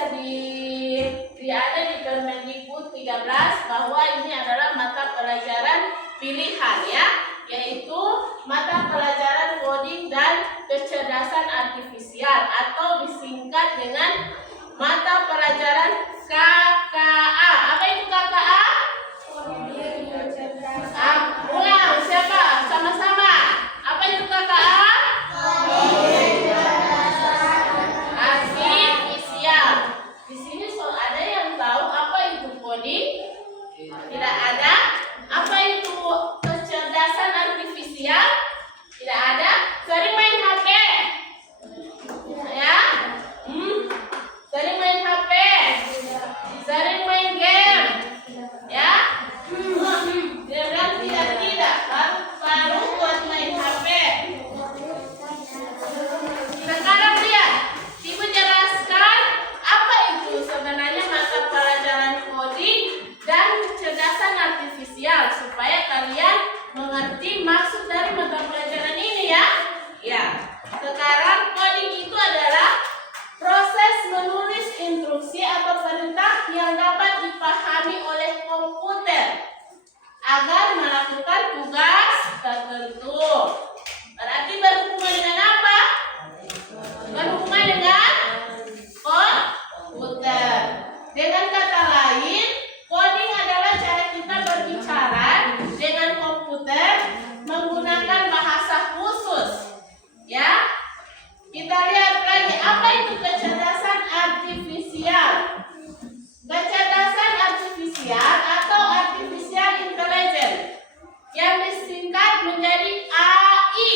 sudah ada di Permendikbud 13 bahwa ini adalah mata pelajaran pilihan ya, yaitu mata pelajaran coding dan kecerdasan artifisial atau disingkat dengan mata pelajaran KKA. Apa itu KKA? Ulang, siapa? Sama-sama. Apa itu KKA? Artifisial. Di sini ada yang tahu apa itu coding? Tidak ada. Apa itu kecerdasan artifisial? Tidak ada. Sering main HP? Ya? Sering main HP? Sering main game? Ya? Dia bilang tidak. Baru buat main HP. Sekarang lihat, Ibu jelaskan apa itu sebenarnya mata pelajaran coding dan kecerdasan artifisial supaya kalian mengerti maksud dari mata pelajaran ini ya. Ya. Sekarang coding itu adalah proses menulis instruksi atau perintah yang dapat dipahami oleh komputer agar melakukan tugas tertentu. Berarti berhubungan dengan apa? Berhubungan dengan komputer. Dengan kata lain, coding adalah cara kita berbicara dengan komputer menggunakan bahasa khusus. Ya, kita lihat lagi apa itu kecerdasan artifisial. Kecerdasan artifisial atau artificial intelligence yang disingkat menjadi AI.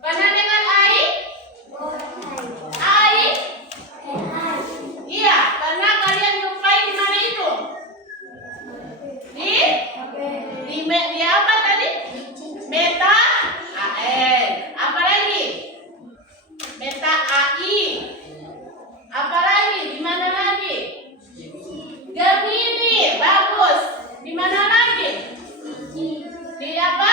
Pernah dengar AI? AI? Iya, pernah kalian jumpai di mana itu? Di apa tadi? Meta AI. Apa lagi? Meta AI. Apa lagi? Di mana lagi? Gemini. Bagus. Di mana lagi? Di apa?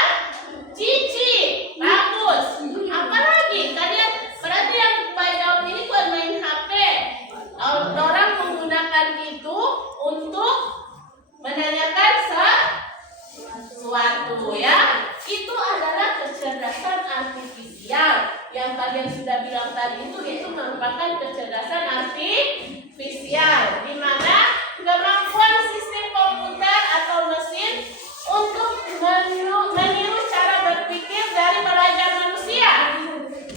Cici. Bagus. Apa lagi? Kalian berarti yang jawab ini buat main HP. Orang menggunakan itu untuk menanyakan sesuatu ya. Itu adalah kecerdasan artifisial yang kalian sudah bilang tadi itu merupakan kecerdasan artifisial di mana kemampuan sistem komputer atau mesin untuk meniru cara berpikir dari belajar manusia.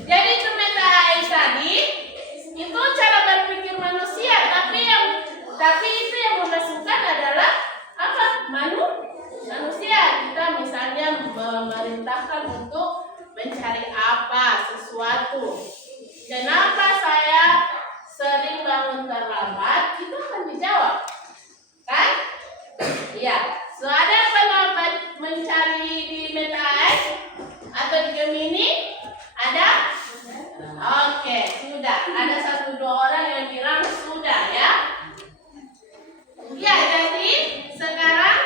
Jadi itu meta AI tadi itu cara berpikir manusia, tapi itu yang memasukkan adalah apa? Manusia. Kita misalnya memerintahkan untuk mencari apa sesuatu. Kenapa saya sering bangun terlambat? Itu akan dijawab, kan? Iya. So ada pendapat mencari di Meta AI atau di Gemini? Ada? Oke, sudah. Ada 1-2 orang yang bilang sudah ya. Ya, jadi sekarang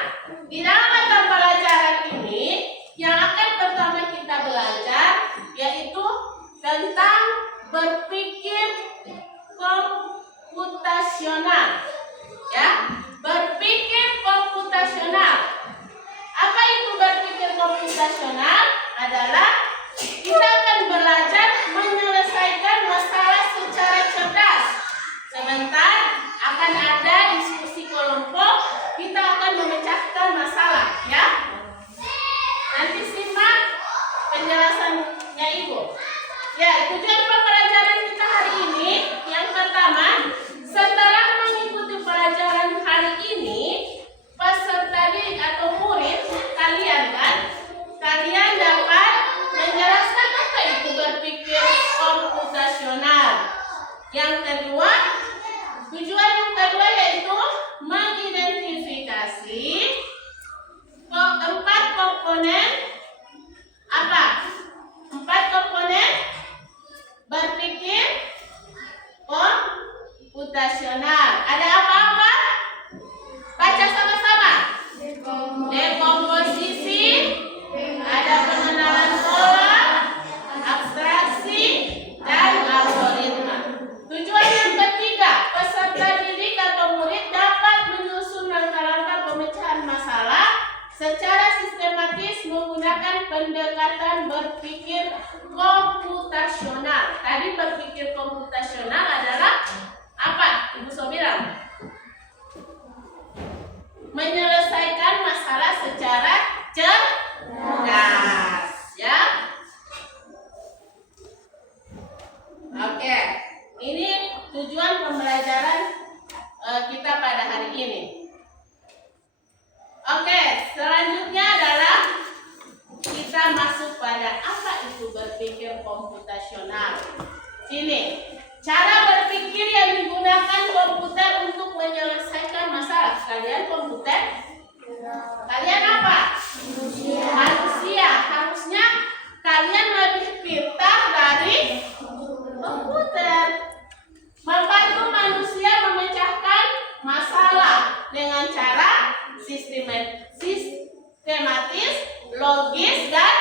di dalam mata pelajaran ini yang akan pertama kita belajar yaitu tentang berpikir komputasional. Ya, berpikir komputasional. Apa itu berpikir komputasional? Adalah kita akan belajar menyelesaikan masalah secara cerdas. Sebentar akan ada diskusi kelompok, kita akan memecahkan masalah ya. Nanti simak penjelasannya Ibu. Ya, tujuan pembelajaran kita hari ini yang pertama, setelah mengikuti pelajaran hari ini, peserta didik atau murid kalian kalian dapat menjelaskan apa itu berpikir komputasional. Yang kedua, tujuan yang kedua yaitu mengidentifikasi 4 komponen apa? 4 komponen berpikir komputasional. Ada apa-apa? Baca sama-sama. Dekomposisi, ada pengenalan pola, abstraksi, dan algoritma. Tujuan yang ketiga, secara sistematis menggunakan pendekatan berpikir komputasional. Tadi berpikir komputasional adalah apa? Ibu Sobira? Menyelesaikan masalah secara cerdas, ya. Oke, ini tujuan pembelajaran kita pada hari ini. Oke, selanjutnya adalah kita masuk pada apa itu berpikir komputasional. Sini, cara berpikir yang digunakan komputer untuk menyelesaikan masalah. Kalian komputer? Kalian apa? Manusia. Harusnya kalian lebih pintar dari komputer. Membantu manusia memecahkan masalah dengan cara sistematis, logis, dan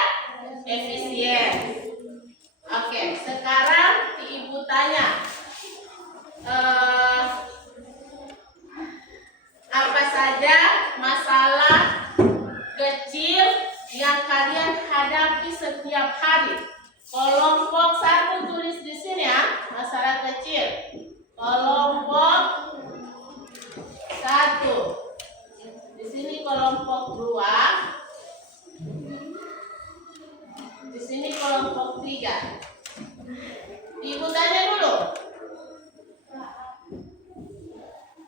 efisien. Oke, sekarang Ibu tanya, apa saja masalah kecil yang kalian hadapi setiap hari? Kelompok 1 tulis di sini ya, masalah kecil. Kelompok 1. Di sini kelompok 2. Di sini kelompok 3. Ibu tanya dulu.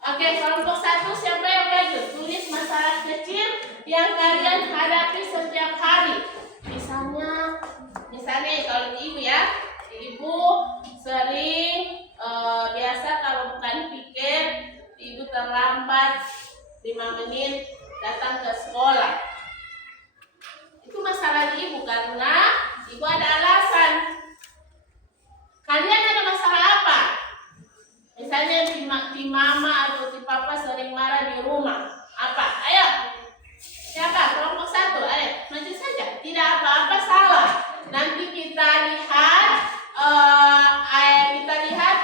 Oke, kelompok 1 siapa yang baju? Tulis masalah kecil yang kalian hadapi setiap hari. Misalnya kalau ibu ya, ibu sering biasa kalau bukan pikir, ibu terlambat 5 menit datang ke sekolah. Itu masalah ibu karena ibu ada alasan. Kalian ada masalah apa? Misalnya di mama atau di papa sering marah di rumah. Apa? Ayo. Siapa? Kelompok 1. Ayo, maju saja. Tidak apa-apa salah. Nanti kita lihat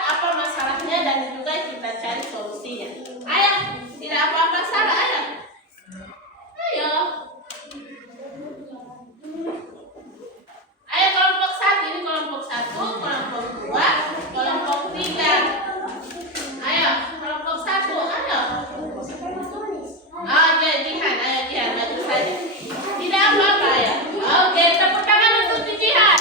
apa masalahnya dan juga kita cari solusinya. Ayo, tidak apa-apa salah. Ayo. Ayo. Ayo kelompok 1, ini kelompok 1, kelompok 2, kelompok 3. Ayo, kelompok 1, ayo. Oke, Jihan, ayo Jihan, bantu saja. Tidak apa-apa ya. Oke, tepuk tangan untuk Jihan.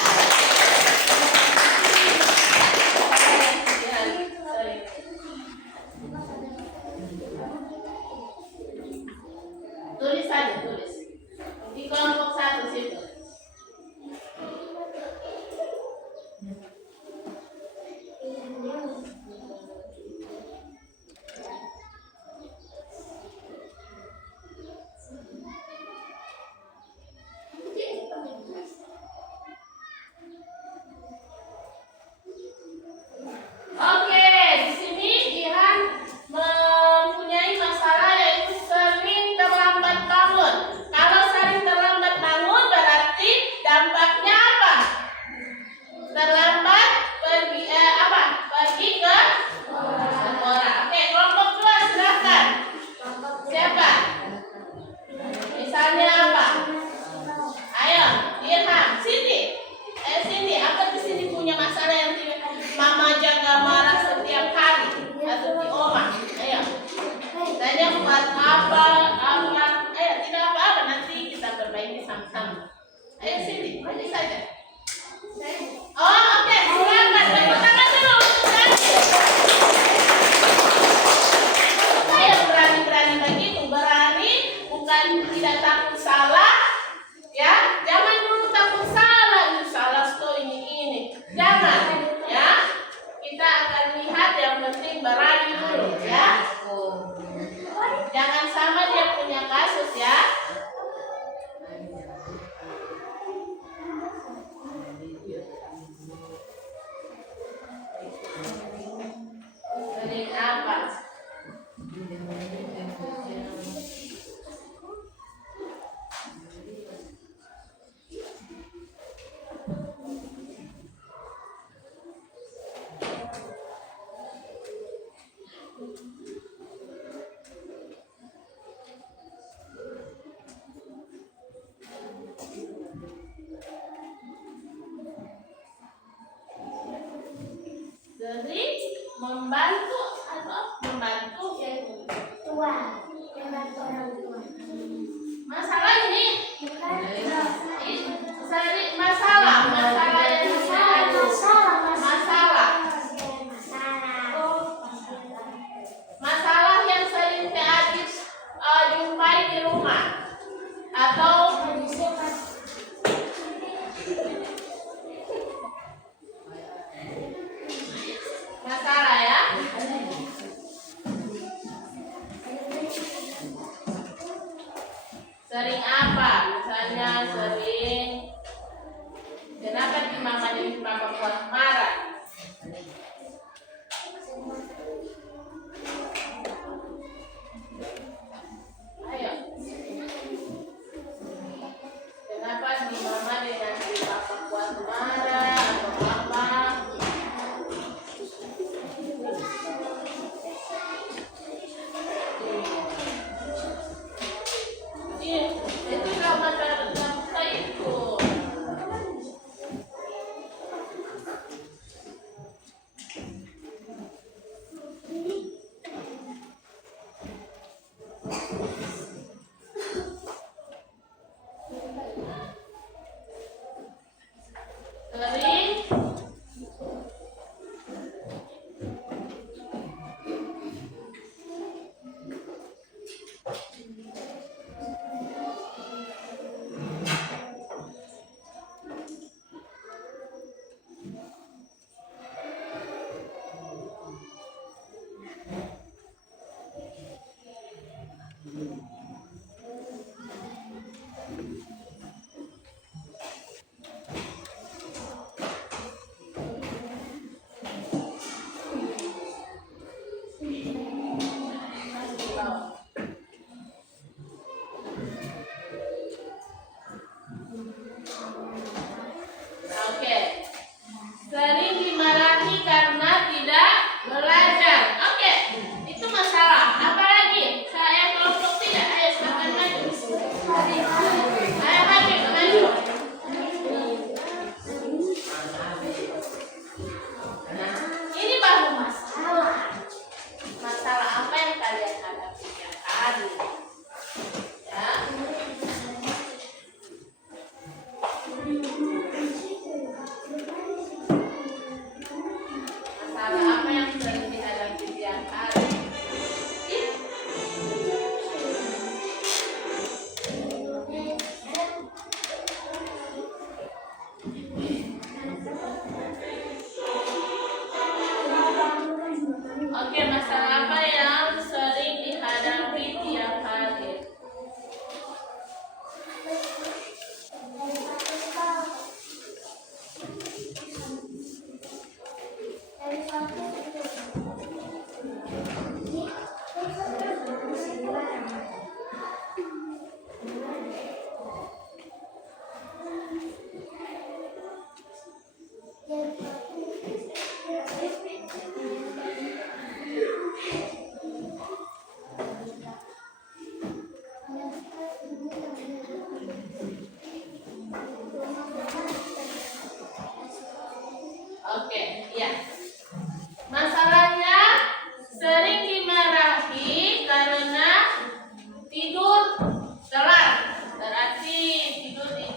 Tulis saja, tulis. Di kelompok 1 situ. Oke, di sini Jihan mempunyai masalah yaitu sering terlambat bangun. Kalau sering terlambat bangun berarti dampaknya apa? Terlambat pergi ke sekolah. Oke, kelompok 2 silakan. Siapa? Misalnya apa? Ayo, Irham, Cindy. Cindy, apa di sini punya masalah yang mama jaga marah setiap hari atau di oma? Ayo. Tanya buat apa? Ayo, tidak apa-apa, nanti kita perbaiki sama-sama. Ayo Cindy, maju saja. Oh, oke, silakan. Bagi tangan dulu. Saya berani-berani begitu, berani bukan tidak takut salah. Ya, jangan dulu takut salah, ini salah ini. Jangan, ya. Kita akan lihat yang penting berani dulu, ya. Jangan sama dia punya kasus, ya. Sering apa? atau membantu masalah ini masalah yang masalah yang sering Adit jumpai di rumah atau masalah ya. Sering apa? Misalnya sering kenapa di mama jadi papa buat marah? Ayo. Kenapa di mama dengan si papa buat marah atau apa? Itu nama saya itu. Sering Oke. Sering dimarahi karena tidak belajar. Oke. Itu masalah. Apa lagi? Saya kelompok tidak. Ayo silakan maju. Ayo maju. Ini baru masalah. Masalah apa yang kalian hadapi tiap hari? Ya. Masalah apa yang sering dihadapi tiap hari? Oke, masalah apa yang sering dihadapi tiap hari? Oke, ya. Masalahnya sering dimarahi karena tidur telat. Berarti tidur di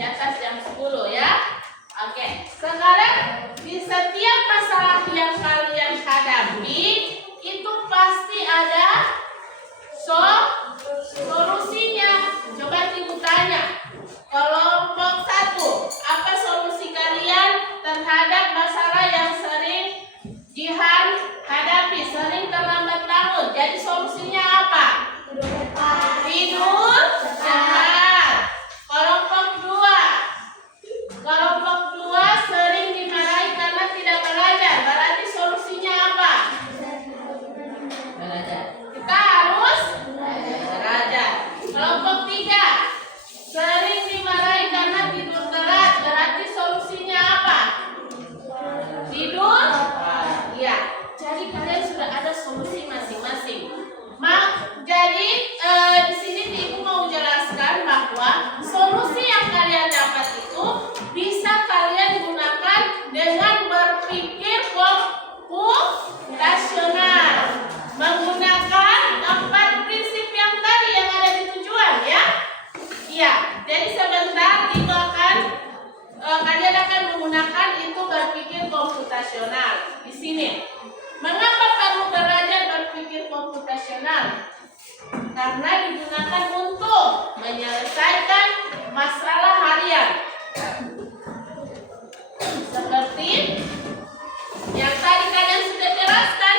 atas jam 10 ya. Oke. Sekarang di setiap masalah yang kalian hadapi itu pasti ada solusinya. Coba ibu tanya. Kelompok 1, apa solusi kalian terhadap masalah yang sering dihadapi, sering terlambat bangun? Jadi solusinya apa? Tidur cepat. Kelompok 2 sering dimarahi karena tidak belajar. Berarti solusinya apa? Belajar. Kita harus belajar. Kelompok 3 sering dimarahi karena tidur telat. Berarti solusinya apa? Tidur? Ya. karena digunakan untuk menyelesaikan masalah harian. Seperti yang tadi kalian sudah jelaskan,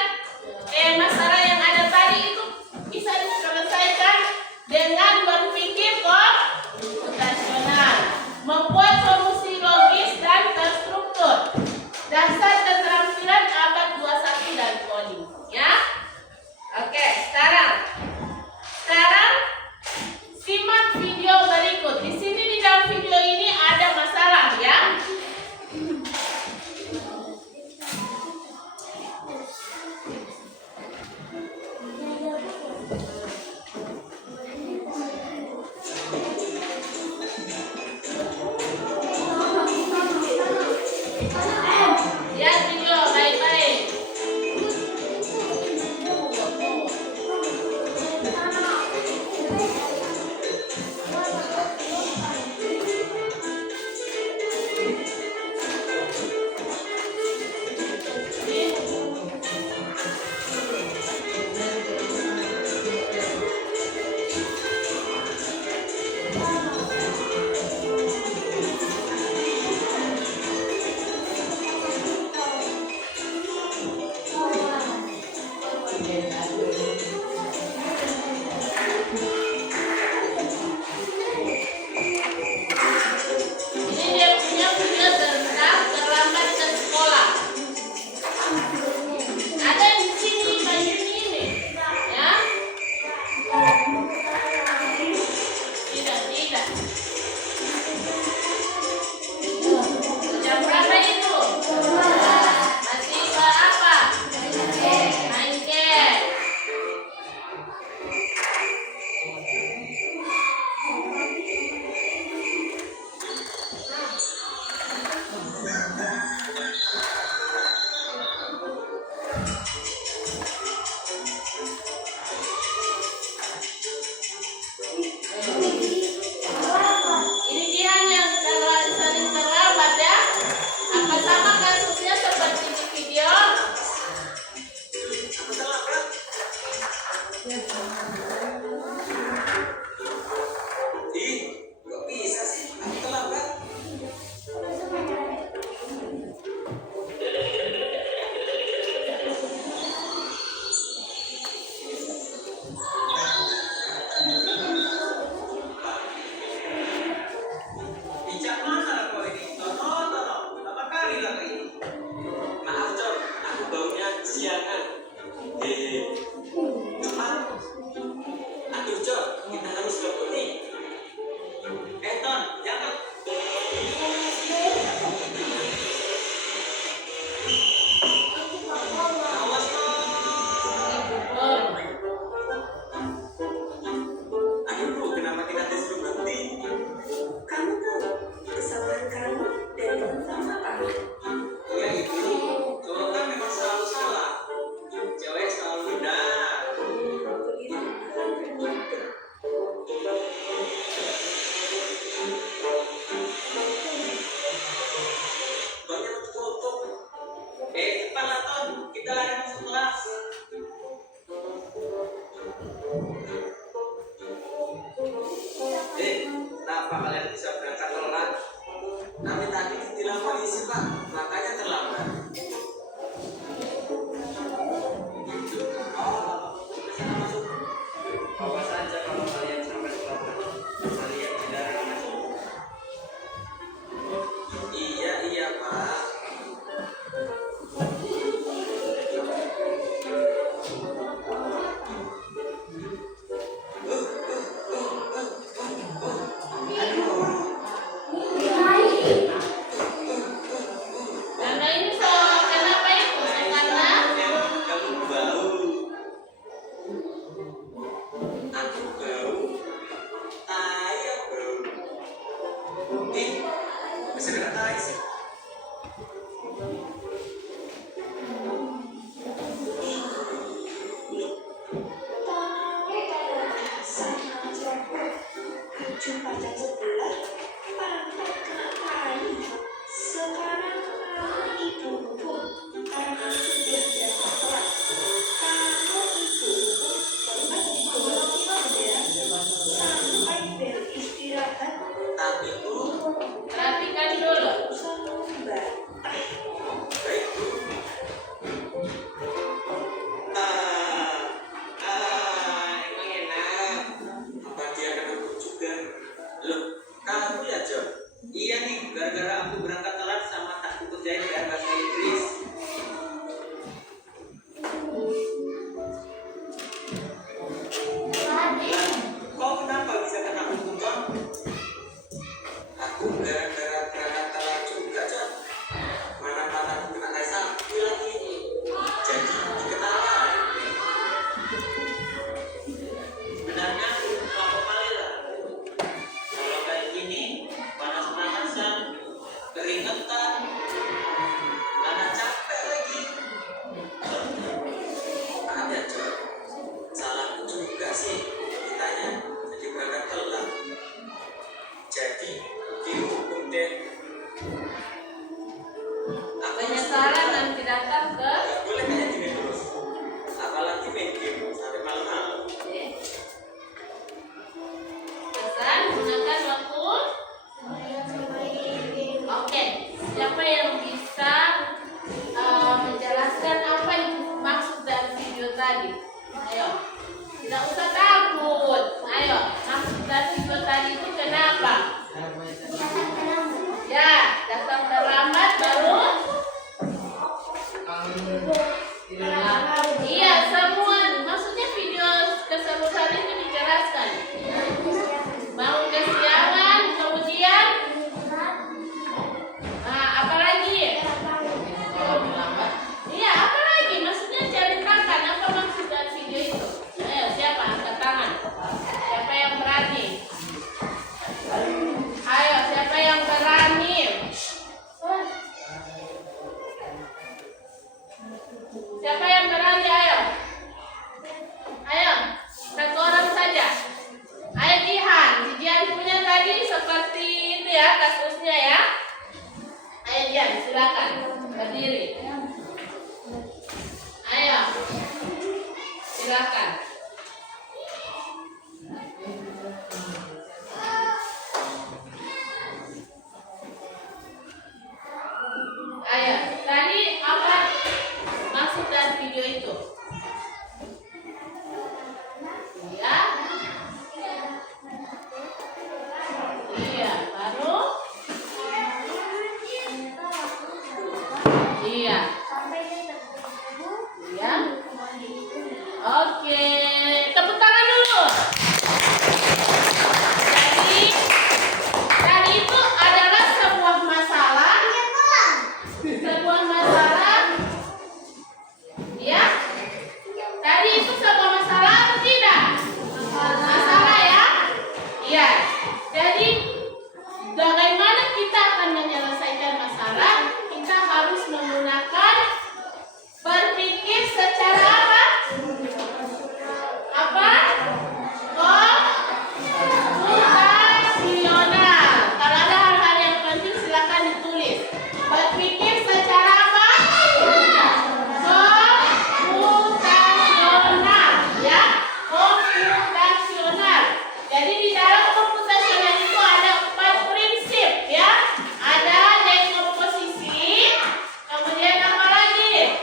masalah yang ada tadi itu bisa diselesaikan dengan berpikir komputasional, membuat solusi logis dan terstruktur. Dasar keterampilan abad 21 dan coding, ya. Oke, sekarang simak video berikut. Di sini di dalam video ini ada masalah, ya. Lihat video baik-baik. Ini dia punya video tentang terlambat ke sekolah. Ada di sini bajunya ini, ya. Tidak. Jam berapa itu? Masih apa? Main game. Ini dia yang saling terlambat, ya. Apa sama kasusnya seperti di video? Kok bisa sih? Aku terlambat. Bijak mana kau ini? Tono. Apa kali lagi ini? Maaf, Con. Aku bangunnya siangan. Hehe. Cepat. Aduh, Con. Kita harus kebun nih. Ton, jangan. Awas, Ton. Aduh, kenapa kita disuruh berhenti? Kamu tahu kesalahan kamu dari teman apa? Ya itu, cowok kan memang selalu salah. Cewek selalu benar. tadi. Ayo. Tidak usah takut. Ayo. Maksud dan video tadi itu kenapa? Ya, datang terlambat baru. Iya, semua. Maksudnya video keseluruhan itu dijelaskan. Mau kesiangan, kemudian apa lagi? Iya, apa lagi? Maksudnya ceritakan apa maksud dari video itu. Ayo, siapa? Angkat tangan. Siapa yang berani? Ayo, siapa yang berani? Siapa yang berani? Ayo. Ayo, satu orang saja. Ayo Jihan. Jihan punya tadi seperti itu ya kasusnya ya. Ayo Jihan, silakan berdiri. Ayo, silakan. Ayo, tadi apa maksud dari video itu? Ya. Iya, baru. Iya. Iya. Oke, tepuk tangan dulu. Jadi itu adalah sebuah masalah. Sebuah masalah. Ya. Tadi itu sebuah masalah atau tidak? Masalah ya? Iya. Jadi bagaimana kita akan menyelesaikan masalah? Kita harus menggunakan berpikir secara apa? Apa? Komputasional. Kalau ada hal-hal yang penting silakan ditulis. Berpikir secara apa? Komputasional, ya. Komputasional. Jadi di dalam komputasional itu ada 4 prinsip, ya. Ada dekomposisi, kemudian apa lagi?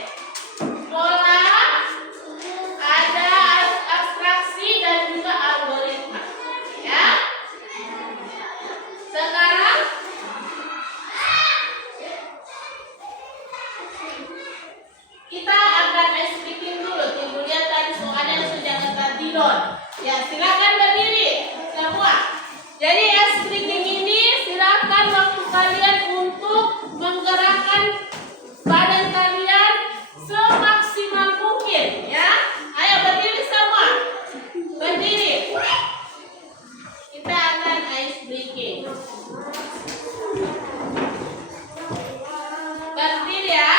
Pola, ada abstraksi dan juga algoritma, ya. Sekarang kita akan ice breaking dulu. Ibu lihat tadi soalnya sudah ketiduran. Ya, silakan berdiri semua. Jadi ice breaking ini silakan waktu kalian untuk menggerakkan badan kalian semaksimal mungkin, ya. Ayo berdiri semua. Berdiri. Kita akan ice breaking. Berdiri ya.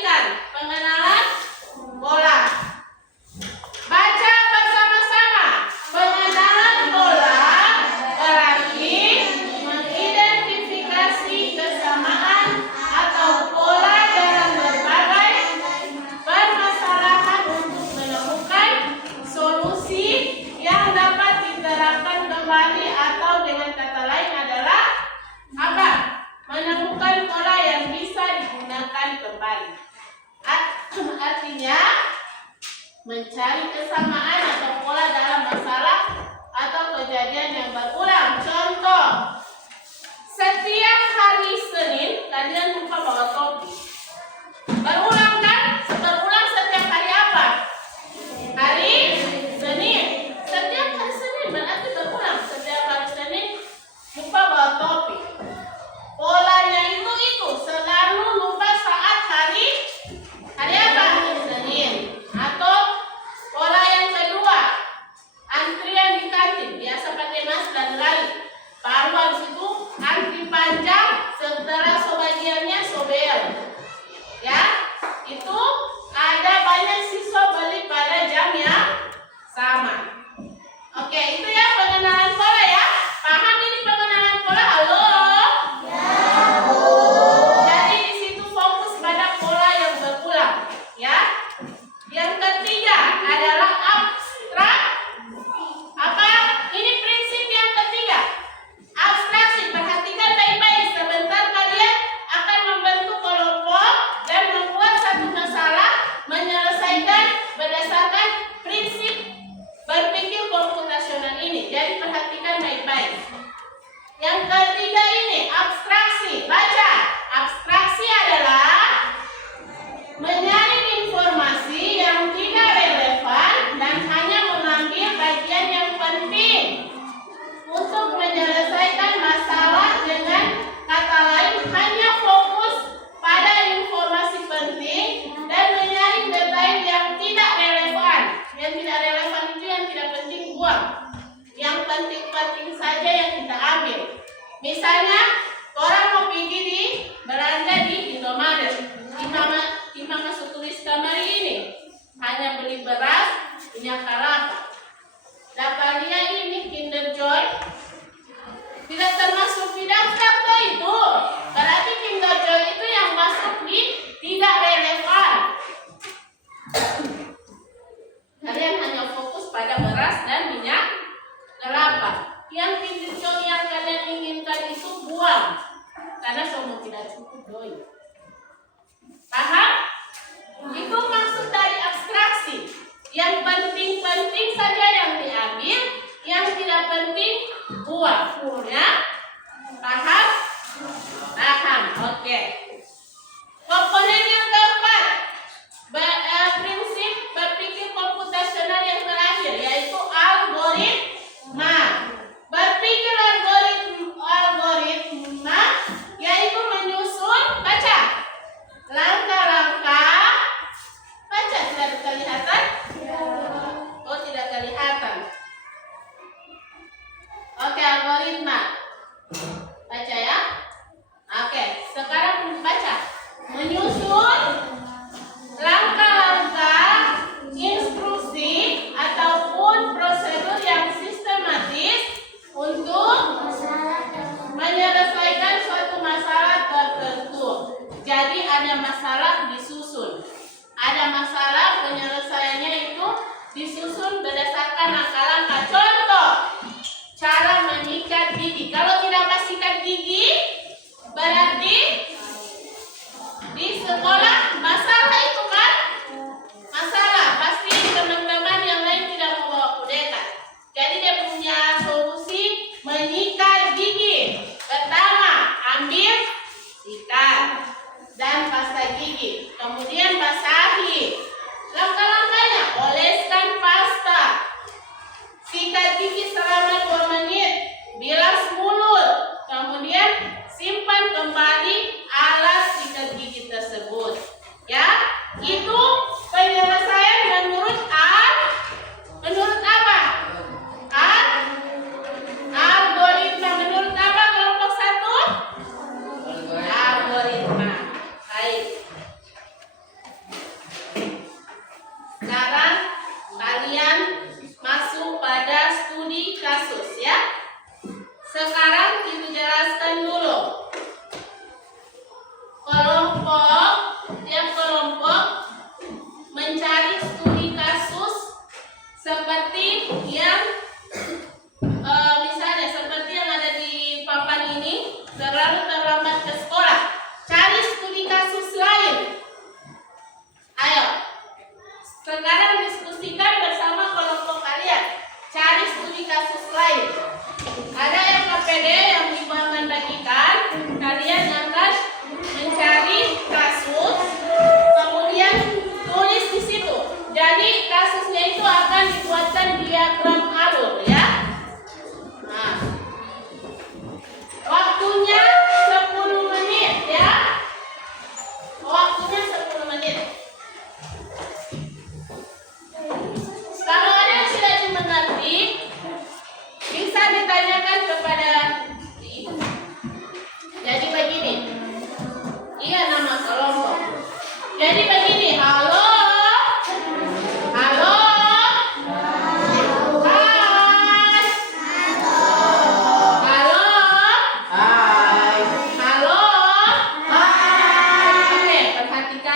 perhatikan pengenalan pola. Baca bersama-sama. Pengenalan pola berarti mengidentifikasi kesamaan atau pola dalam berbagai permasalahan untuk menemukan solusi yang dapat diterapkan kembali, atau dengan kata lain adalah apa? Menemukan pola yang bisa digunakan kembali. Artinya mencari kesamaan atau pola dalam masalah atau kejadian yang berulang. Contoh, setiap hari Senin kalian lupa bawa topi. Berulang kan? Berulang setiap hari apa? Hari Senin. Setiap hari Senin berarti berulang. Setiap hari Senin lupa bawa topi. Polanya itu selalu lupa saat hari apa? Senin. Atau pola yang kedua, antrian di kantin biasa pakai masker dan lari. Baru habis itu antri panjang, setelah sebagiannya sobel. Ya, itu ada banyak siswa beli pada jam yang sama. Oke, itu ya pengenalan pola ya. Paham ini pengenalan pola? Halo? Jadi di situ fokus pada pola yang berulang, ya. Yang ketiga adalah abstrak. Apa? Ini prinsip yang ketiga. Abstraksi. Perhatikan baik-baik. Sebentar kalian akan membentuk kelompok dan membuat satu masalah, menyelesaikan berdasarkan prinsip berpikir komputasional ini. Jadi perhatikan baik-baik. Yang ketiga ini abstraksi. Baca. Abstraksi adalah menyaring informasi yang tidak relevan dan hanya mengambil bagian yang penting untuk menyelesaikan masalah. Dengan kata lain, hanya fokus pada informasi penting dan menyaring detail yang tidak relevan. Yang tidak relevan itu yang tidak penting buang. Yang penting-penting saja yang kita ambil. Misalnya, orang mau pergi di belanja di Indomaret. Timang masuk tulis kamar ini hanya beli beras, minyak kelapa. Dapatnya ini Kinder Joy tidak termasuk di daftar tuh itu. Berarti Kinder Joy itu yang masuk di tidak relevan. Kalian hanya fokus pada beras dan minyak kelapa. Yang Kinder Joy yang kalian inginkan itu buang, karena semua tidak cukup doi.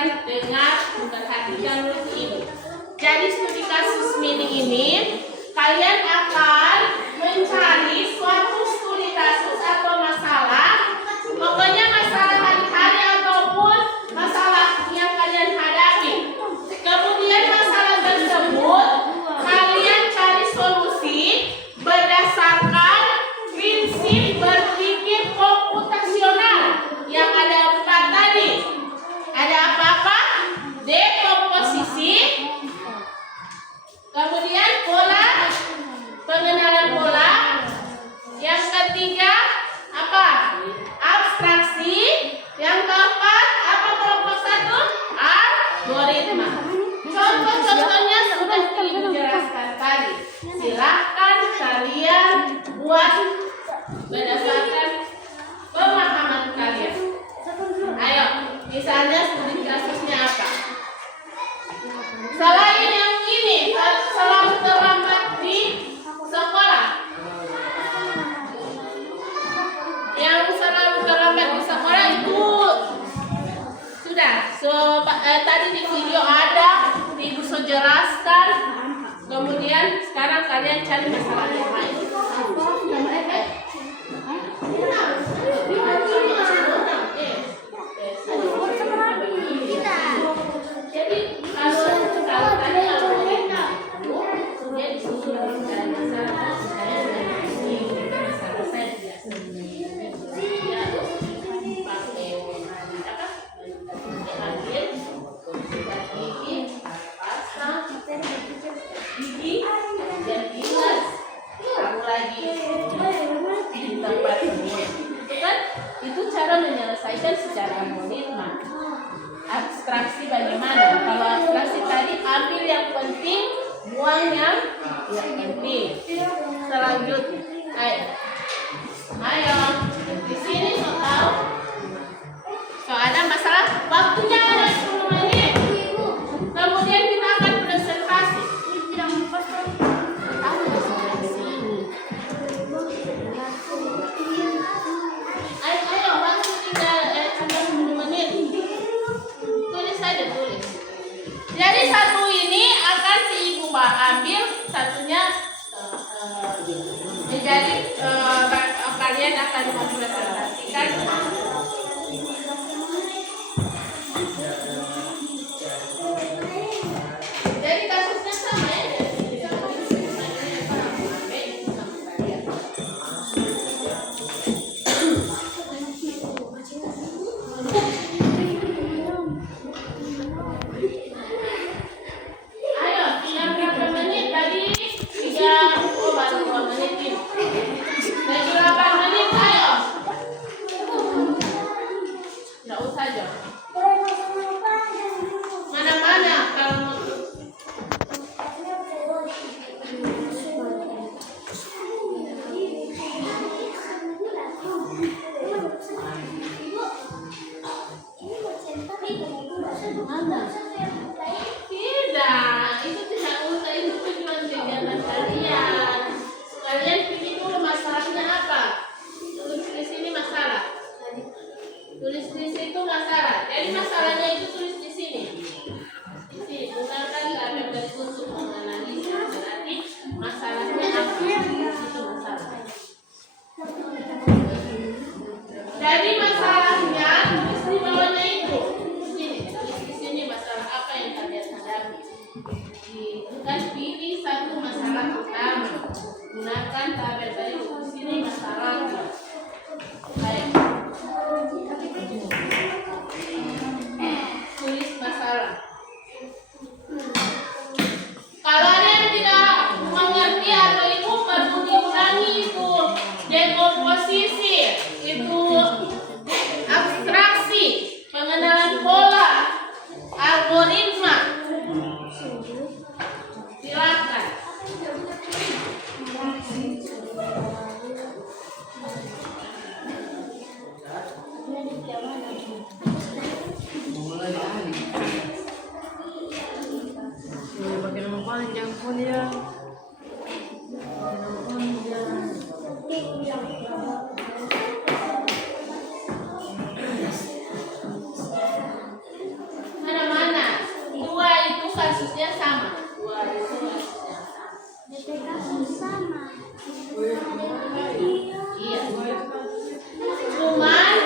kalian dengar, perhatikan dulu ini. Jadi studi kasus mini ini kalian akan mencari suatu studi kasus atau masalah, pokoknya masalah hari-hari ataupun masalah yang kalian hadapi. Kemudian masalah tersebut kalian cari solusi berdasarkan prinsip berpikir komputasional yang ada 4 tadi. Ada apa-apa? Dekomposisi, kemudian pola, pengenalan pola. Yang ketiga apa? Abstraksi. Yang keempat apa kelompok 1? Algoritma. Contoh-contohnya sudah dijelaskan tadi. Silahkan kalian buat berdasarkan pemahaman kalian. Ayo, misalnya studi kasusnya apa? Selain yang ini, selalu terlambat di sekolah. Yang selalu terlambat di sekolah itu sudah. Tadi di video ada, Ibu sudah jelaskan. Kemudian sekarang kalian cari masalah yang lain. Jadi kalau tadi algoritma dia disusun dari masalah saya biasa pakai apa? Ambil gigi, pasang gigi dan bilas, taruh lagi di tempat ini. Itu kan itu cara menyelesaikan secara algoritma. Abstraksi bagaimana? Kalau abstraksi tadi ambil yang penting, buang yang penting. Selanjutnya, ayo, di sini so ada masalah waktunya ada 10 menit. Kemudian kita akan presentasi. Ayo, waktu tinggal cuma 10 menit. Tulis saja, tulis. Jadi satu ini akan Ibu ambil, satunya jadi kalian akan mempresentasikan. Jadi kasusnya sama ya. Ayo, yang berapa menit tadi? 3, baru 2 menit ini. Dan 8 menit, ayo. Nggak usah aja. Mana-mana kalau mau. Tidak, itu tidak usah, itu tujuan kegiatan kalian. Kalian pilih dulu masalahnya apa. Tulis di sini masalah. Tulis di situ masalah. Jadi masalahnya itu tulis di sini. Di sini gunakan tabel dari untuk menganalisa. Berarti masalahnya apa? Di situ masalah. Jadi masalahnya tulis di bawahnya itu. Di sini, tulis di sini masalah apa yang kalian hadapi. Bukan pilih satu masalah utama. Gunakan tabel dari di sini masalahnya. Baik. Tulis masalah. Kalau ada yang tidak mengerti atau itu perlu diulangi itu dekomposisi, itu abstraksi, pengenalan pola, algoritma. Silakan. Panjang pun ya. Mana kasusnya sama. Dua itu kasusnya sama. Iya. Cuman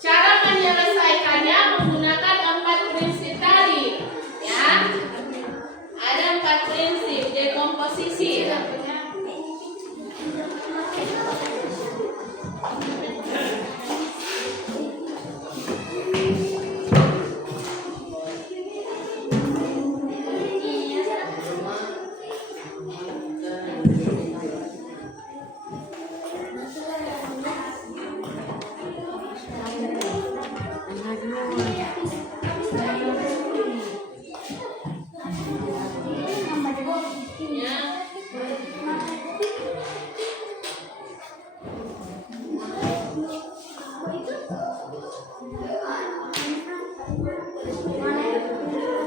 cara menyelesaikannya menggunakan 4 prinsip tadi, ya. Ada 4 prinsip dekomposisi.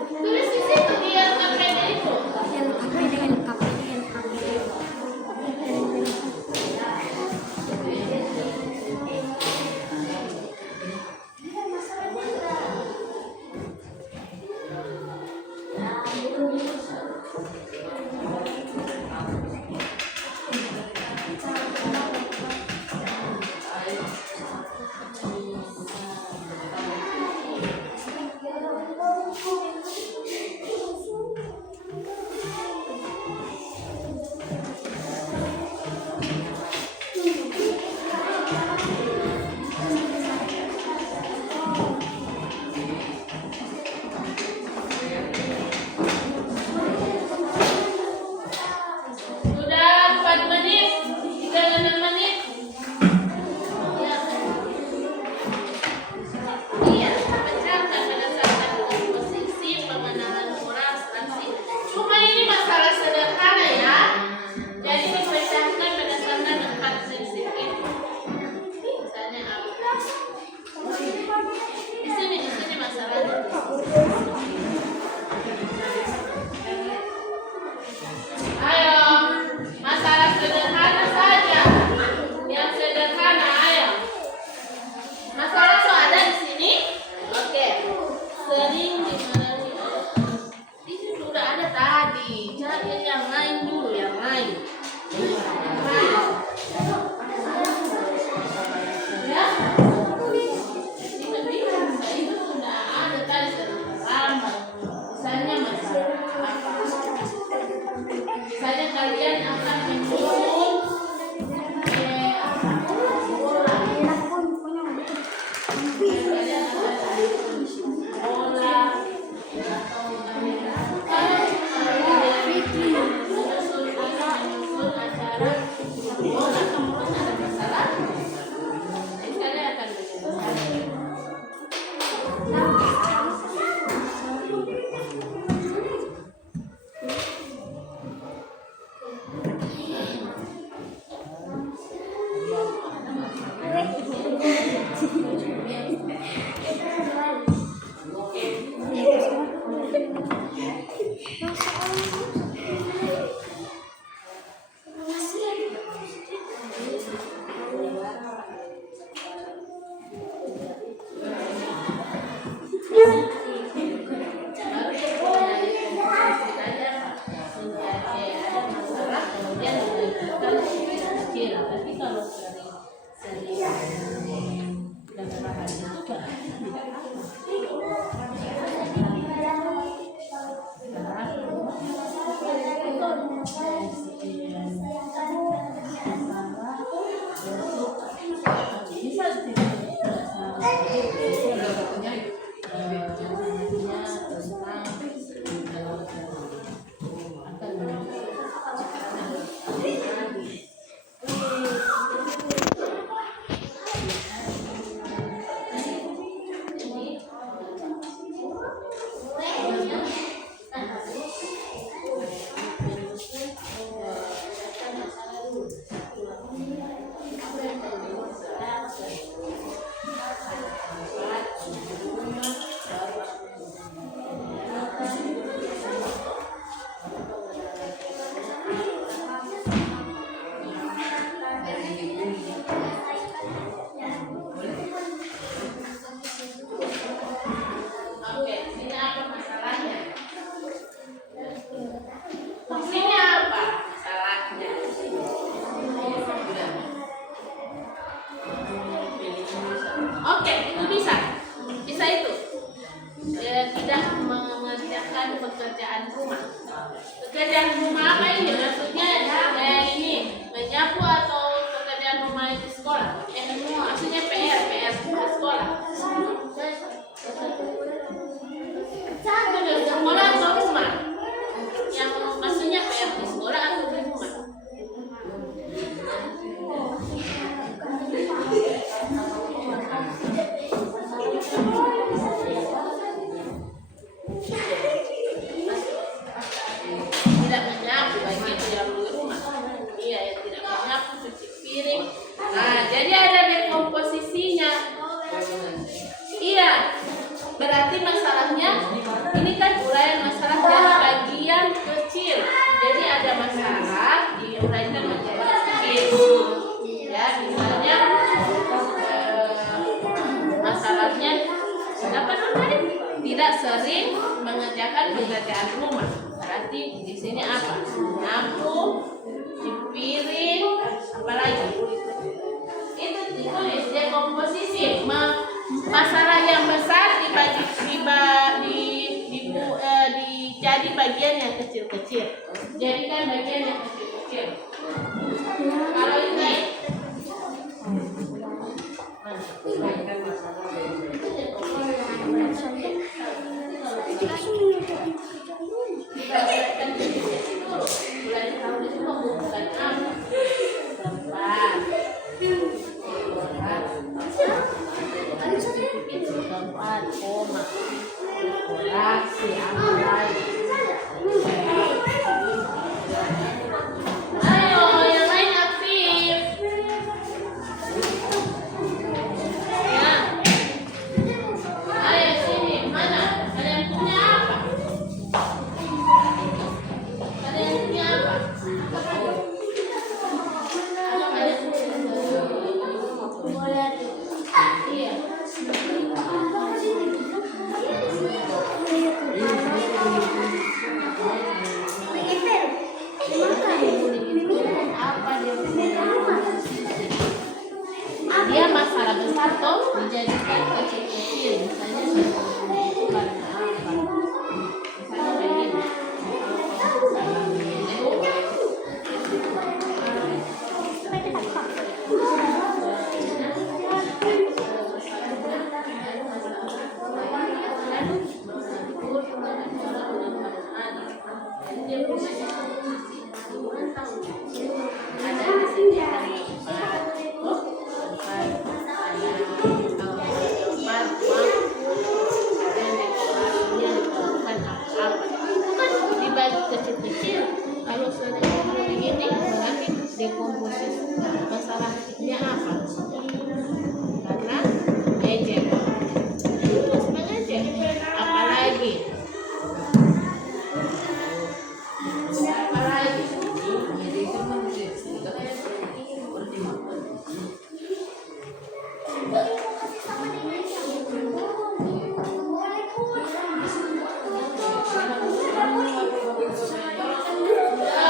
Tulis di situ dia KPD itu. Sudah 4 menit, tinggal 6 menit. Iya, pecahkan berdasarkan posisi pengenalan moral abstraksi. Cuma ini masalah sederhana ya. Jadi dipecahkan berdasarkan 4 prinsip itu. Misalnya apa? Di sini masalahnya. Ayo, masalah sederhana saja. Yang sederhana, ayo. Masalah so ada di sini? Oke. Sering dimarahi. Ini sudah ada tadi. Cari yang lain dulu, yang lain. Ya. Itu sudah ada tadi selama. Misalnya masalah apa? Misalnya kalian akan menyusun bola. Kalian akan bola atau menyusun acara bola. Kemudian ada masalah. Jadi kalian akan menyelesaikan. Tapi kalau sering berbahan itu kan Pekerjaan rumah apa ini? Maksudnya kayak ini, menyapu atau pekerjaan rumah di sekolah? Maksudnya PR sekolah. Itu di sekolah atau rumah? Yang maksudnya PR di sekolah atau di rumah? Tidak menyapu bagian yang di rumah. Iya, yang tidak menyapu, cuci piring. Nah, jadi ada dekomposisinya. Iya, berarti masalahnya ini kan uraian masalah dari bagian kecil. Jadi ada masalah diuraikan menjadi kecil. Ya, misalnya masalahnya apa namanya? Tidak sering mengerjakan pekerjaan rumah. Berarti di sini apa? Nyapu, cuci piring, apalagi? Itu ditulis dekomposisi. Masalah yang besar jadi bagian yang kecil-kecil. Jadikan bagian yang kecil-kecil. Kalau ini ayo yang lain aktif. Ya. Ayo sini, mana? Kalian punya apa? Kalian punya apa? Iya. Dia masalah besar toh dijadikan kecil-kecil, misalnya karena apa? Misalnya begini. Ada di sini kecil-kecil. Kalau sudah begini berarti dekomposisi masalahnya apa? Karena ejek terus mengejek, apalagi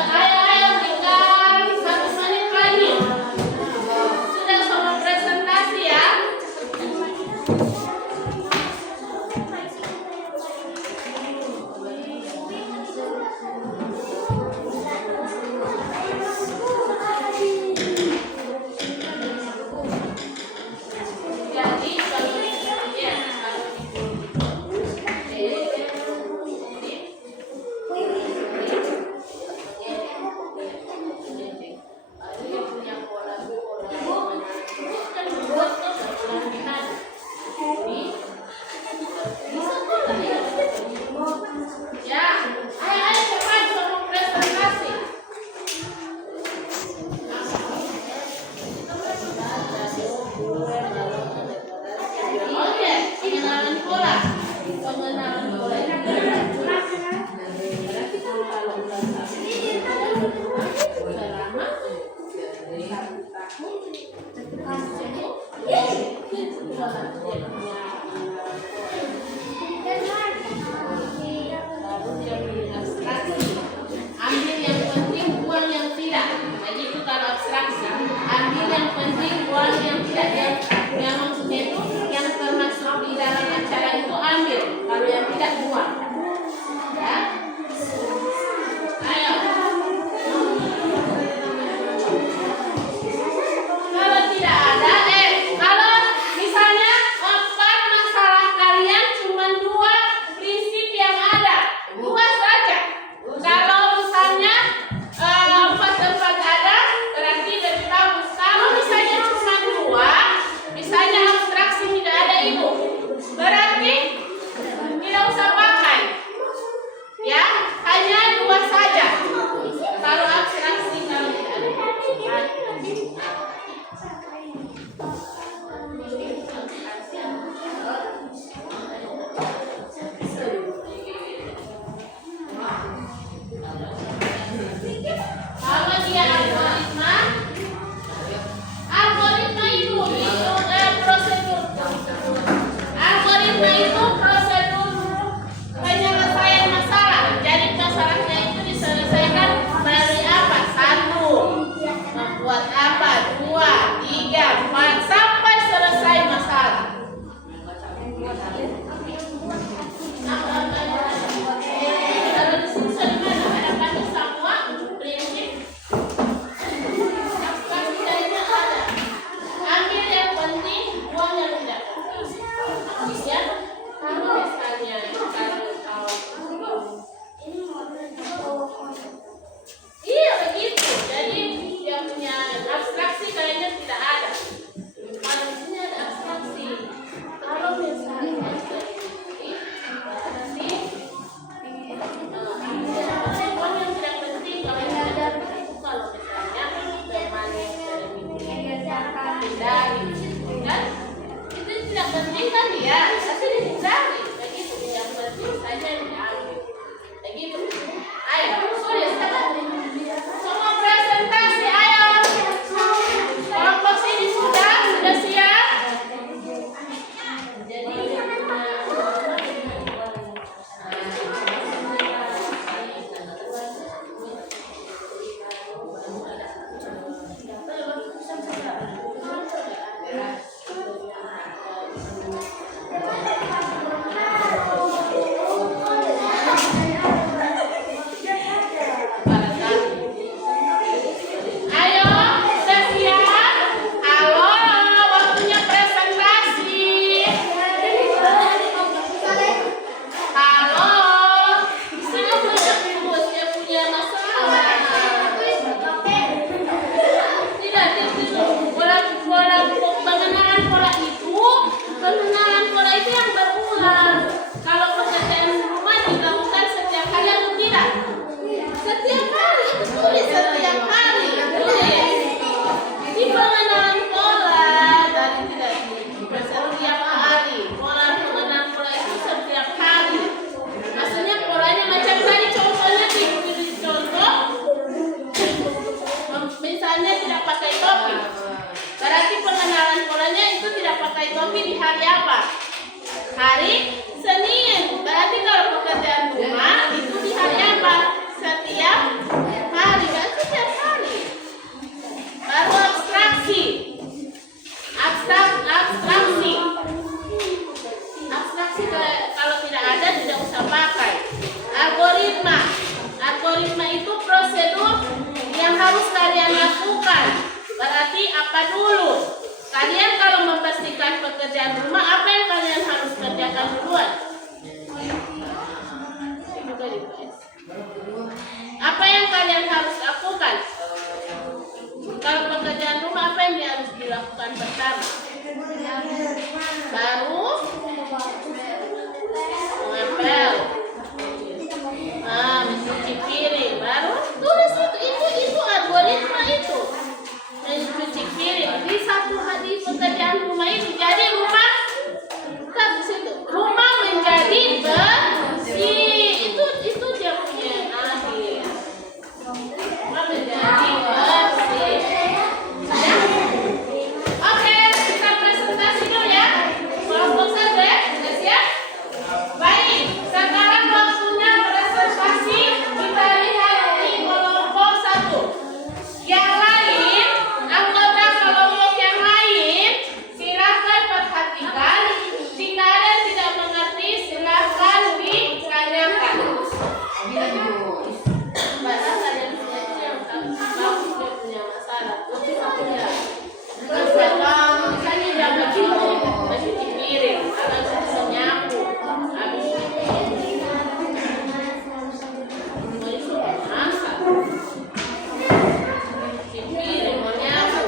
ayo tinggal 1 menit lagi. Sudah Hari Senin. Berarti kalau pekerjaan rumah itu di hari apa? Setiap hari, berarti setiap hari. Baru abstraksi. Abstraksi. Abstraksi kalau tidak ada tidak usah pakai. Algoritma. Algoritma itu prosedur yang harus kalian lakukan. Berarti apa dulu? Kalian kalau membersihkan pekerjaan rumah, apa yang kalian harus kerjakan duluan? Apa yang kalian harus lakukan? Kalau pekerjaan rumah, apa yang harus dilakukan pertama? Baru mengepel, mencuci piring, baru tulis itu algoritma itu. Mencuci piring di satu hari pekerjaan rumah itu. Jadi rumah menjadi bersih. Itu dia punya akhir. Rumah menjadi bersih. Ya? Oke, kita presentasi dulu ya. Kelompok satu ya, sudah siap? Baik, sekarang waktunya presentasi. Kita lihat di kelompok satu. Yang lain, anggota kelompok yang lain, silakan perhatikan. Jika ada tidak mengerti, silakan ditanyakan. Bahasa kalian yang punya masalah. Misalnya jam mencuci piring, habis menyapu, habis masak, mencuci piring, menyapu,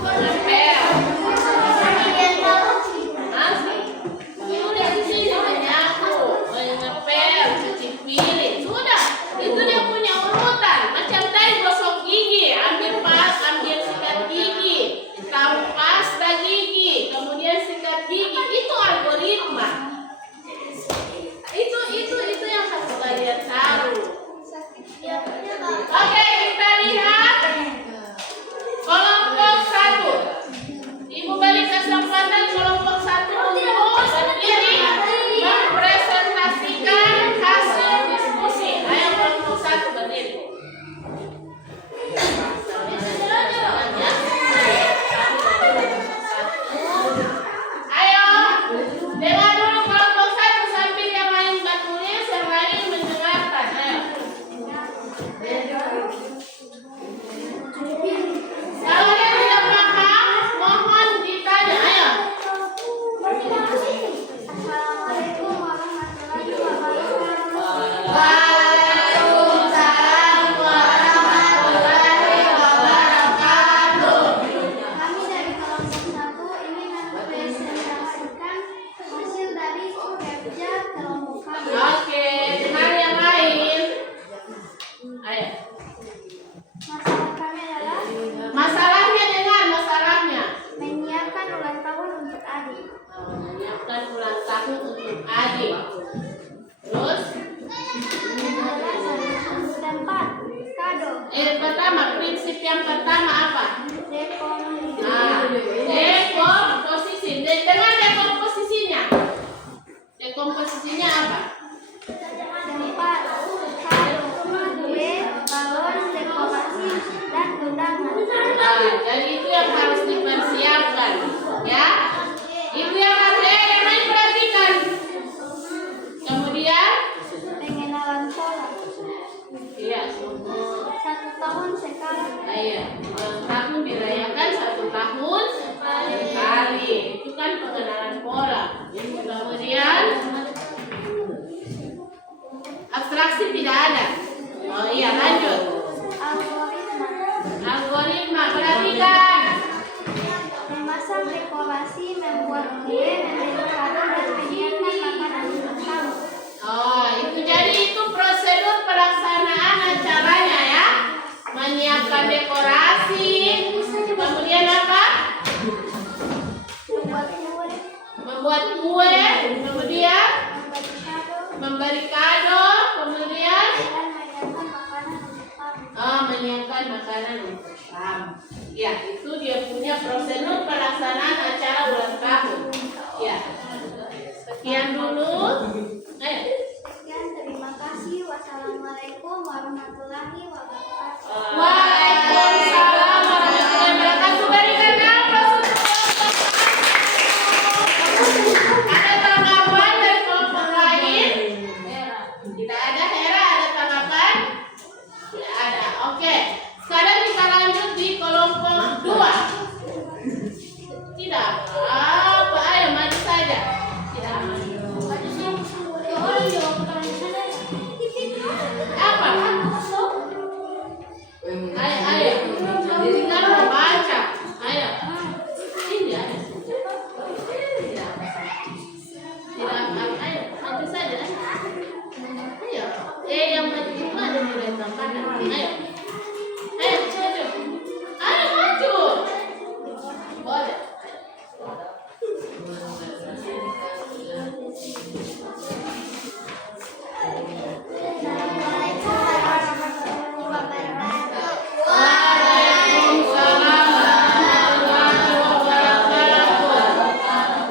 ngepel, masak. Sudah di sini menyapu, ngepel, cuci piring, sudah. Itu dia punya urutan. Macam tadi gosok gigi, ambil sikat gigi, taruh pasta gigi, kemudian sikat gigi. Itu algoritma. Itu yang harus kalian tahu. Oke, kita lihat kelompok satu. Ibu beri kesempatan kelompok satu untuk berdiri mempresentasikan hasil diskusi. Ayo kelompok satu berdiri. Ayo, dengar dulu kelompok satu sambil yang lain tulis, yang lain mendengarkan. Ayo. Kalau yang tidak paham, mohon ditanya. Ayo. Assalamualaikum warahmatullahi wabarakatuh. Waalaikumsalam warahmatullahi wabarakatuh. Kami dari kelompok 1 ingin mempresentasikan hasil dari kerja kelompok kami. Oke, dengar yang lain. Ayo. Masalah kami adalah Masalahnya dengar masalahnya. menyiapkan ulang tahun untuk adik. Menyiapkan ulang tahun untuk adik. Terus, Adalah tempat kado, pertama prinsip yang pertama apa? dekomposisi, Dekomposisi. Dengan dekomposisinya. Dekomposisinya apa? tempat kado, kue, balon, dekorasi, dan undangan. Jadi itu yang harus dipersiapkan, ya. Itu yang harus yang lain perhatikan. Kemudian, Pengenalan pola, iya semua. 1 tahun sekali. Iya, ulang tahun dirayakan 1 tahun sekali. Itu kan pengenalan pola. Kemudian abstraksi tidak ada. Oh iya, lanjut. Algoritma, Algoritma, perhatikan. memasang dekorasi, membuat kue, memberi kado, dan menyiapkan makanan untuk tamu. Oh, itu jadi itu prosedur pelaksanaan acaranya ya. Menyiapkan dekorasi. Kemudian apa? Membuat kue, Membuat kue. Kemudian memberi kado, memberi kado. Kemudian dan menyiapkan makanan untuk tamu. menyiapkan makanan untuk tamu. Ya, itu dia punya prosedur pelaksanaan acara ulang tahun. Ya. Sekian dulu. Ayo. Sekian, terima kasih. Wassalamualaikum warahmatullahi wabarakatuh. Waalaikumsalam warahmatullahi wabarakatuh. Berikan aplaus untuk kelompok. Ada tanggapan dari kelompok lain? Tidak ada. Hera, ada tanggapan? Tidak ada. Oke. Sekarang kita lanjut di kelompok 2. Tidak apa. Ayo maju saja. Tidak. Apa? Ayo. Tinggal membaca. Ayo. Ini ada. Tidak. Ayo. Maju saja. Ayo. Yang maju itu ada nilai tambahan. Ayo. Maju. Ayo maju. Boleh. Assalamualaikum warahmatullahi wabarakatuh. Waalaikumsalam warahmatullahi wabarakatuh.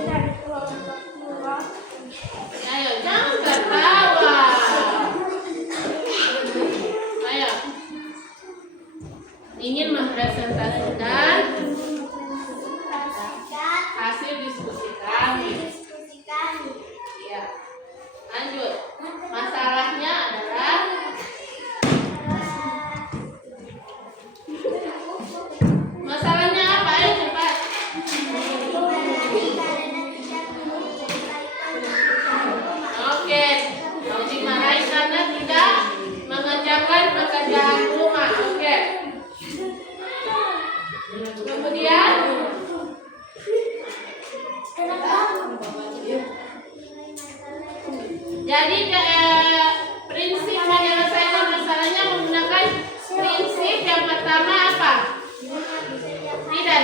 Dari kelompok 2. Ayo, jangan tertawa. Ayo. Ingin mempresentasikan hasil diskusi kami. Ya. Lanjut. Masalahnya adalah masalahnya apa? Ayo cepat. Oke. Mau dimarahi karena tidak mengerjakan pekerjaan rumah. Oke. Kemudian jadi prinsip menyelesaikan masalahnya menggunakan prinsip yang pertama apa? Tidak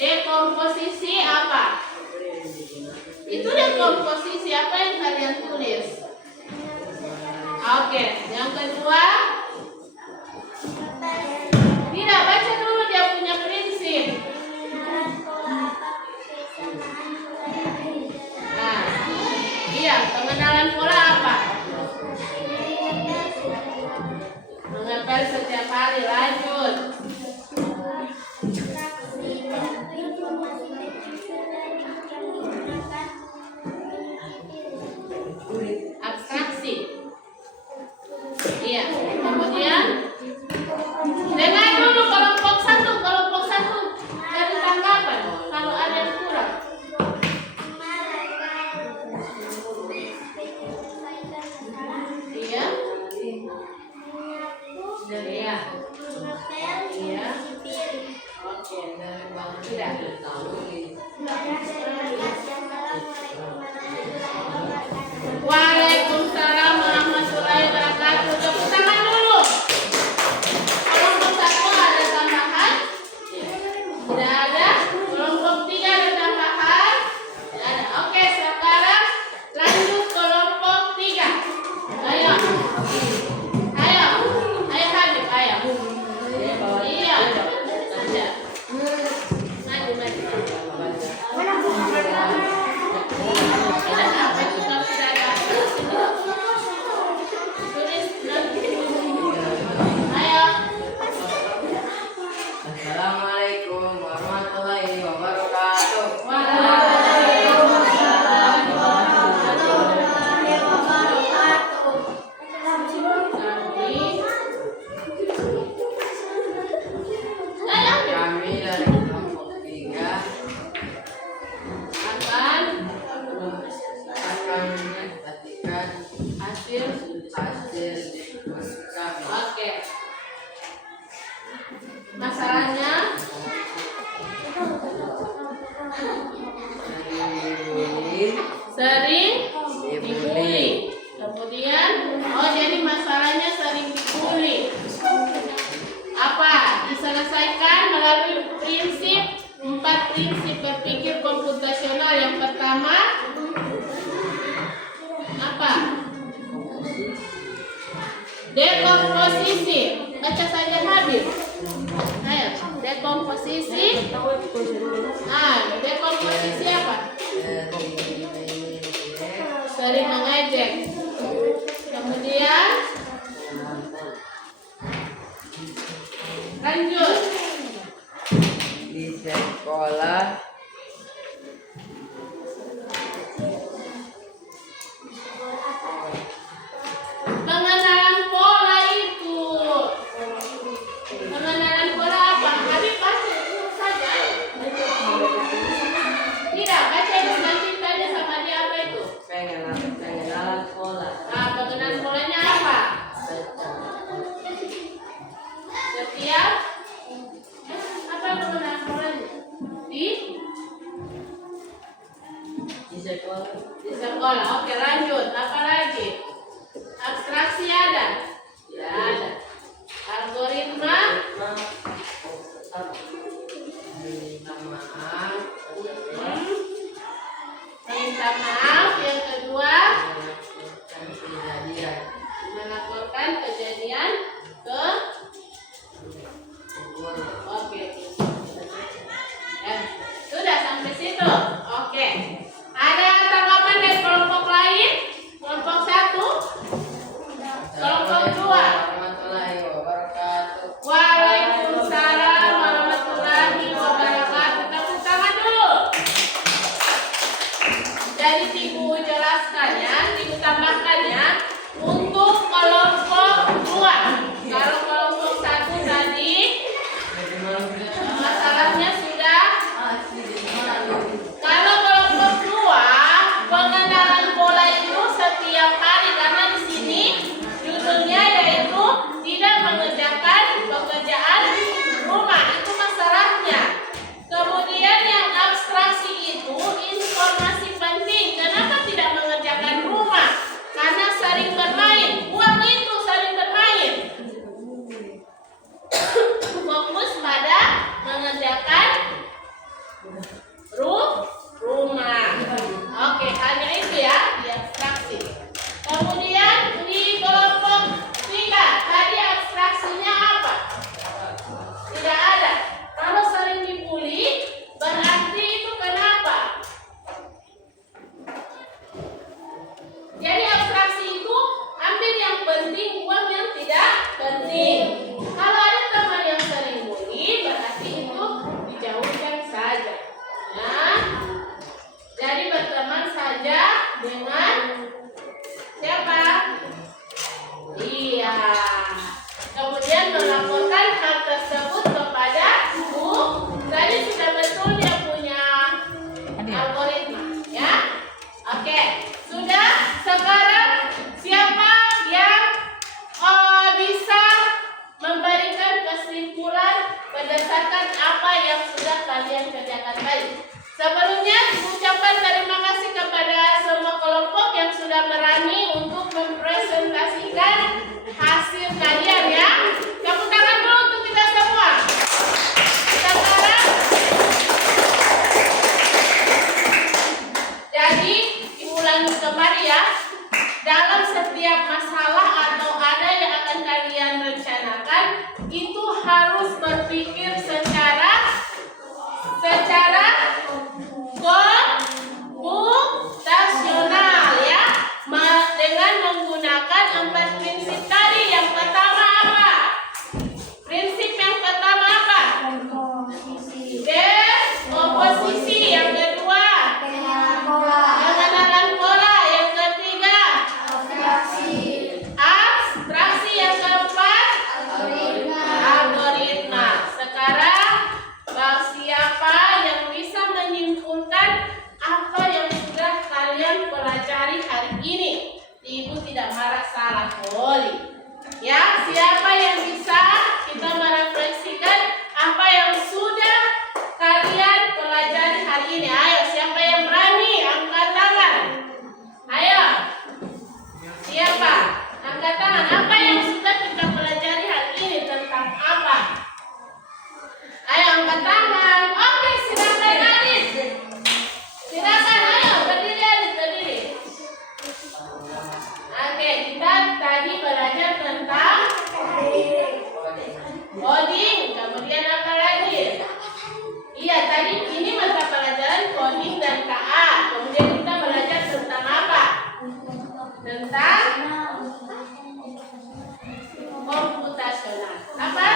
dekomposisi apa? Itu dekomposisi apa yang kalian tulis? Oke, yang kedua tidak, baca dulu dia punya prinsip. Nah, iya, pengenalan pola apa? Mengapel setiap hari. Lanjut. Abstraksi. Iya. Kemudian dengar dulu kelompok satu dari tanggapan kalau ada yang kurang. Iya. Iya. Iya. Oke. Tidak. Waalaikumsalam warahmatullahi wabarakatuh. Tepuk tangan dulu. Kelompok 1 ada tambahan? Tidak ada. Kelompok 3 ada tambahan? Tidak ada. Oke, sekarang lanjut kelompok 3. Ayo. Habib, ayo. Iya. Saja. Maju. Tidak apa itu kalau tidak ada. Tulis nanti. Ayo. Assalamualaikum warahmatullahi wabarakatuh. Waalaikumsalam warahmatullahi wabarakatuh. Kami dari kelompok 3 akan mempresentasikan hasil diskusi kami. Oke. Masalahnya sering dibully. Kemudian, jadi masalahnya sering dibully. Apa? Diselesaikan melalui empat prinsip berpikir komputasional. Yang pertama apa? Dekomposisi. Baca saja Habib. Ayo, dekomposisi. Dekomposisi. Dekomposisi apa? Sering mengejek. Kemudian lanjut. Di sekolah Pengenalan pola itu. Pengenalan pola apa? Habib baca itu saja. Tidak, baca itu nanti tanya sama dia apa itu. pengenalan pola. Nah, pengenalan polanya apa? Setiap apa pengenalan polanya? Di sekolah Di sekolah. Oke, lanjut. Apa lagi? Abstraksi ada? Tidak ada. Algoritma. minta maaf Minta maaf. Yang kedua, melakukan kejadian melaporkan kejadian ke guru. Oke. Sudah sampai situ. Oke. Ada tanggapan dari kelompok lain? Kelompok 1? Kelompok 2? Warahmatullahi wabarakatuh. Waalaikumsalam warahmatullahi wabarakatuh. Tepuk tangan dulu. Jadi Ibu jelaskannya, Ibu tambahkannya untuk kelompok 2. Kalau kelompok 1 tadi masalahnya sudah. Kalau kelompok 2, pengenalan pola itu setiap hari, karena di sini judulnya yaitu tidak mengerjakan pekerjaan rumah. Itu masalahnya. Kemudian yang abstraksi itu informasi penting. Kenapa tidak mengerjakan rumah? Karena sering bermain. Buang itu sering bermain. Fokus pada mengerjakan rumah. Oke, hanya itu ya, di abstraksi. Kemudian di kelompok 3, tadi abstraksinya apa? Tidak ada. Kalau sering dibully, berarti itu kenapa? Jadi abstraksi itu ambil yang penting, buang yang tidak penting. Kalau ada teman yang sering bully, berarti itu dijauhkan saja. Nah, jadi berteman saja dengan siapa? Iya. Kemudian melaporkan hal tersebut kepada guru. Tadi sudah betul dia punya algoritma, ya? Oke, sudah. Sekarang siapa yang bisa memberikan kesimpulan berdasarkan apa yang sudah kalian kerjakan tadi? Sebelumnya, ucapkan terima kasih kepada semua kelompok yang sudah berani untuk mempresentasikan hasil kalian, ya. Tepuk tangan dulu untuk kita semua. Sekarang, jadi diulangi kembali ya. Dalam setiap masalah atau ada yang akan kalian rencanakan, itu harus berpikir secara komputasional, ya, dengan menggunakan 4 prinsip tadi. Yang pertama apa? Prinsip yang pertama apa? Dekomposisi. Yang kedua, pengenalan pola. Yang ketiga, abstraksi. Yang keempat, algoritma. Sekarang siapa yang bisa menyimpulkan apa yang sudah kalian pelajari hari ini? Ibu tidak marah, salah boleh. Ya, siapa yang bisa kita merefleksikan apa yang sudah kalian pelajari hari ini? Ayo, siapa yang berani? Angkat tangan. Ayo. Siapa? Angkat tangan. Apa yang sudah kita pelajari hari ini tentang apa? Ayo angkat tangan. Oke, silakan Adit. Silakan, ayo berdiri Adit, berdiri. Oke, kita tadi belajar tentang coding. Kemudian apa lagi? tentang komputasional. Apa?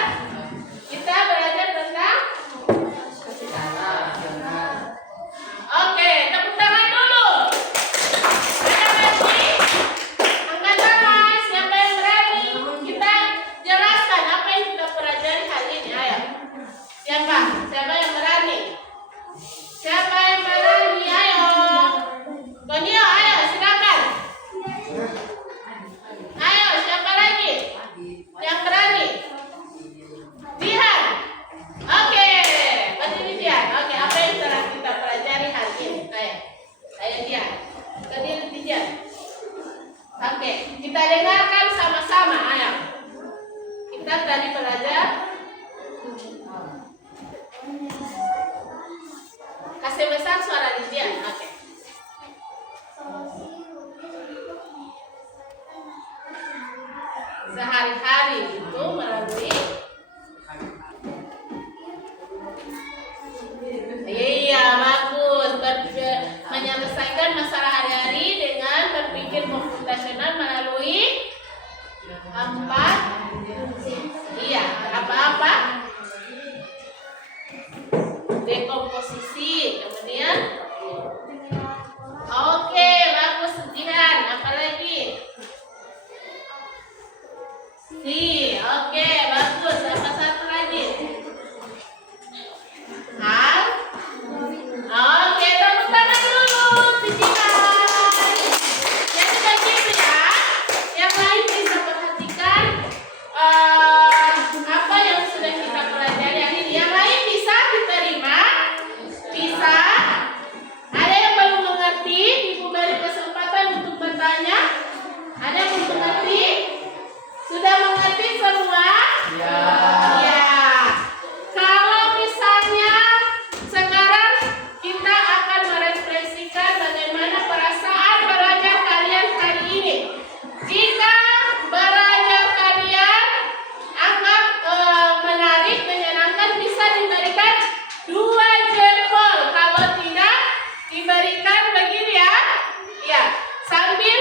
Kita belajar tentang. Oke, tepuk tangan dulu. Ada lagi? Angkat tangan. Siapa yang berani? Kita jelaskan apa yang kita pelajari hari ini. Ayo. Siapa? Siapa yang berani? Siapa yang berani? Ayo. Tonio, ayo silakan. Ayo, siapa lagi yang berani? Dian. Oke, berdiri Dian. Oke, apa yang telah kita pelajari hari ini? Ayo Dian. Berdiri Dian. Oke, kita dengarkan sama-sama. Ayo. Kita tadi belajar. Kasih besar suara Dian. Oke. Sehari-hari itu melalui. Iya, bagus. Menyelesaikan masalah hari-hari dengan berpikir komputasional melalui 4. Iya, apa-apa? Dekomposisi. Kemudian oke, bagus Jihan. Apa lagi? Oke, bagus. Apa satu lagi? Hal. Oke, tepuk tangan dulu, Jihan. Jadi begitu ya. Yang lain bisa perhatikan apa yang sudah kita pelajari hari ini. Yang lain bisa diterima? Bisa. Ada yang belum mengerti? Ibu beri kesempatan untuk bertanya. Ada yang belum mengerti? Sudah mengerti semua? Ya. Kalau misalnya sekarang kita akan merefleksikan bagaimana perasaan belajar kalian hari ini. Jika belajar kalian anggap menarik, menyenangkan, bisa diberikan 2 jempol. Kalau tidak, diberikan begini ya. Ya, sambil